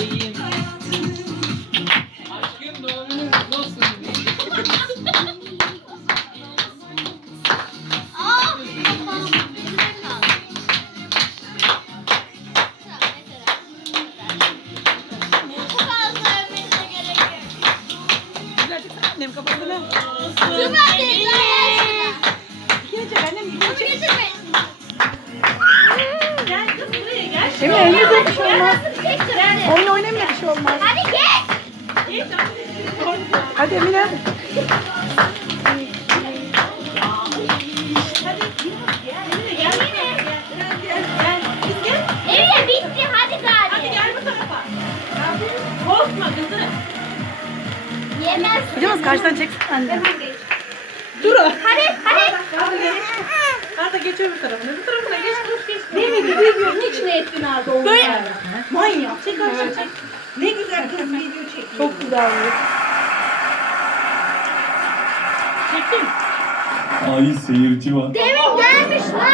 bebeğim. Aşkım doğrunuz olsun. Annem kapatını. Süper değil lan. Değil mi? Elinize bir şey olmaz. Onunla oynamaya bir şey olmaz. Hadi geç. geç. Hadi Emine. Hocamız karşıdan çeksin anne. Dur o. Hadi hadi. Arda geç öbür tarafına. Öbür tarafına geç dur. Ne mi? Ne mi? ne ettin abi onu Böyle... Manyak. Çek aç evet. çek. Ne güzel kız video çekiyor. Çek. Çok güzel oldu. Çektim. Ay seyirci var. Demin gelmiş oh. lan.